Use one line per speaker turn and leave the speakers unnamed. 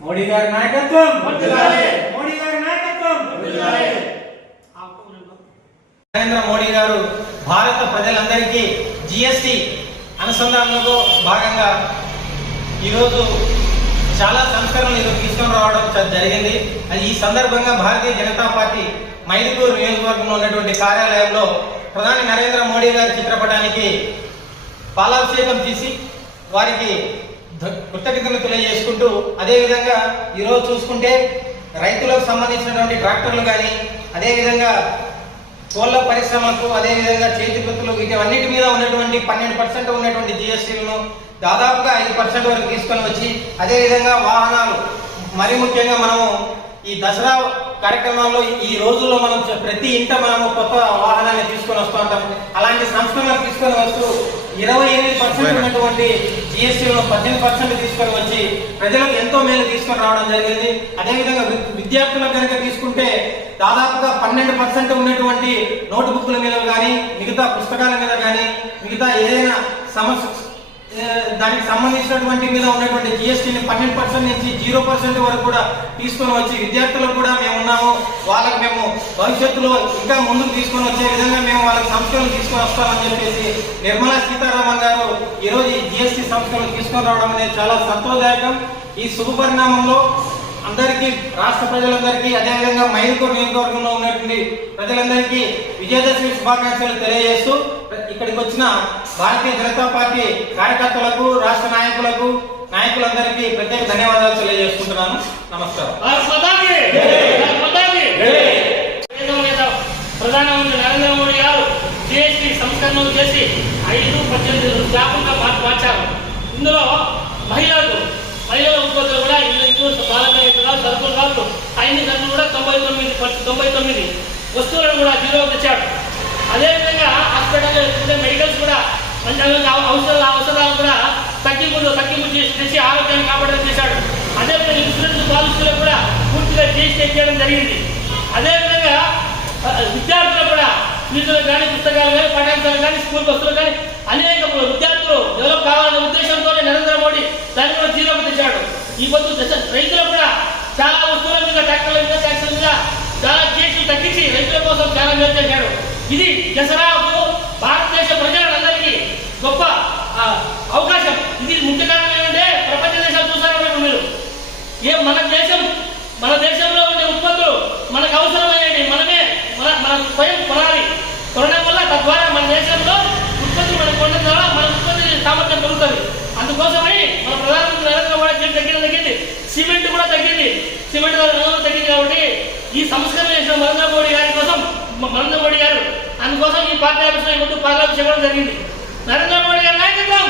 మోడీ గారి నాయకత్వం. మోడీ గారి నాయకత్వం. నరేంద్ర మోడీ గారు భారత ప్రజలందరికీ జిఎస్టి అనుసంధానంలో భాగంగా ఈరోజు చాలా సంస్కరణలు ఈరోజు తీసుకొని రావడం జరిగింది అది ఈ సందర్భంగా భారతీయ జనతా పార్టీ మైదుకూరు నియోజకవర్గంలో ఉన్నటువంటి కార్యాలయంలో ప్రధాని నరేంద్ర మోడీ గారి చిత్రపటానికి పాలాభిషేకం చేసి వారికి కృతజ్ఞతలు తెలియజేసుకుంటూ అదేవిధంగా ఈరోజు చూసుకుంటే రైతులకు సంబంధించినటువంటి ట్రాక్టర్లు కానీ అదేవిధంగా కోళ్ళ పరిశ్రమకు అదేవిధంగా చేతి వృత్తులు వీటన్నిటి మీద ఉన్నటువంటి పన్నెండు పర్సెంట్ ఉన్నటువంటి జిఎస్టీలను దాదాపుగా ఐదు పర్సెంట్ వరకు తీసుకొని వచ్చి అదేవిధంగా వాహనాలు. మరి ముఖ్యంగా మనము ఈ దసరా కార్యక్రమాల్లో ఈ రోజుల్లో మనం ప్రతి ఇంట మనము కొత్త వాహనాన్ని తీసుకొని వస్తూ ఉంటాం అలాంటి సంస్కరణలు తీసుకొని వస్తూ ఇరవై ఎనిమిది పర్సెంట్ ఉన్నటువంటి జిఎస్టీలను పద్దెనిమిది పర్సెంట్ తీసుకొని వచ్చి ప్రజలకు ఎంతో మేలు తీసుకొని రావడం జరిగింది. అదేవిధంగా విద్యార్థులకు కనుక తీసుకుంటే దాదాపుగా పన్నెండు పర్సెంట్ ఉన్నటువంటి నోట్ బుక్ల మీద కానీ మిగతా పుస్తకాల మీద కానీ మిగతా ఏదైనా సమస్య దానికి సంబంధించినటువంటి మీద ఉన్నటువంటి జిఎస్టీని పన్నెండు పర్సెంట్ నుంచి జీరో పర్సెంట్ వరకు కూడా తీసుకొని వచ్చి విద్యార్థులకు కూడా మేము ఉన్నాము. వాళ్ళకి మేము భవిష్యత్తులో ఇంకా ముందుకు తీసుకొని వచ్చే విధంగా మేము వాళ్ళకి సంస్థలు తీసుకొని వస్తామని చెప్పేసి నిర్మలా సీతారామన్ గారు ఈరోజు ఈ జిఎస్టీ సంస్థలు తీసుకొని రావడం అనేది చాలా సంతోషదాయకం. ఈ శుభపరిణామంలో అందరికీ రాష్ట్ర ప్రజలందరికీ అదేవిధంగా మైదుకూరు నియోజకవర్గంలో ఉన్నటువంటి ప్రజలందరికీ విజయదశమి శుభాకాంక్షలు తెలియజేస్తూ ఇక్కడికి వచ్చిన భారతీయ జనతా పార్టీ కార్యకర్తలకు రాష్ట్ర నాయకులకు నాయకులందరికీ ప్రత్యేక ధన్యవాదాలు తెలియజేసుకుంటున్నాను. నమస్కారం.
ప్రధానమంత్రి నరేంద్ర మోడీ గారు జిఎస్టీ సంస్కరణలు చేసి ఐదు పద్దెనిమిది మార్పు మార్చారు. ఇందులో మహిళలకు మహిళల ఉత్పత్తులు కూడా ఇల్లు ఇల్లు బాలకాయలు సరుకులు కాదు. అన్ని ఖర్చులు కూడా తొంభై తొమ్మిది తొంభై తొమ్మిది వస్తువులను కూడా జీరో తెచ్చాడు అదేవిధంగా హాస్పిటల్ మెడికల్స్ కూడా అవసరాలు అవసరాలు కూడా తగ్గింపులు తగ్గింపు చేసి తెచ్చి ఆరోగ్యాన్ని కాపాడడం చేశాడు. అదేవిధంగా ఇన్సూరెన్స్ పాలసీలో కూడా పూర్తిగా చేసి చేయడం జరిగింది. అదేవిధంగా విద్యార్థులు కూడా ఫీజులు కానీ పుస్తకాలు కానీ పాఠ్యాంశాలు కానీ స్కూల్ బస్సులు కానీ అనేక విద్యార్థులు డెవలప్ కావాలనే ఉద్దేశంతో నరేంద్ర మోడీ దాన్ని కూడా జీరో తెచ్చాడు ఈ పొద్దు రైతులు కూడా చాలా వస్తువుల మీద ట్రాక్టర్ల మీద ట్యాక్సుల మీద చాలా కేసులు తగ్గించి రైతుల కోసం చాలా మేలు చేశాడు ఇది దసరా మన స్వయం కొనాలి. కొనడం వల్ల తద్వారా మన దేశంలో ఉత్పత్తి మనం కొనడం ద్వారా మన ఉత్పత్తి సామర్థ్యం పెరుగుతుంది. అందుకోసమని మన ప్రధానమంత్రి నరేంద్ర మోడీ చేసి తగ్గిన తగ్గింది. సిమెంట్ కూడా తగ్గింది. సిమెంట్ ధర తగ్గింది కాబట్టి ఈ సంస్కరణ చేసిన నరేంద్ర మోడీ గారి కోసం నరేంద్ర మోడీ గారు అందుకోసం ఈ పార్టీ ఆఫీస్లో ఈ ముందు పార్లమెంట్ చేయడం జరిగింది. నరేంద్ర మోడీ గారి నాయకత్వం!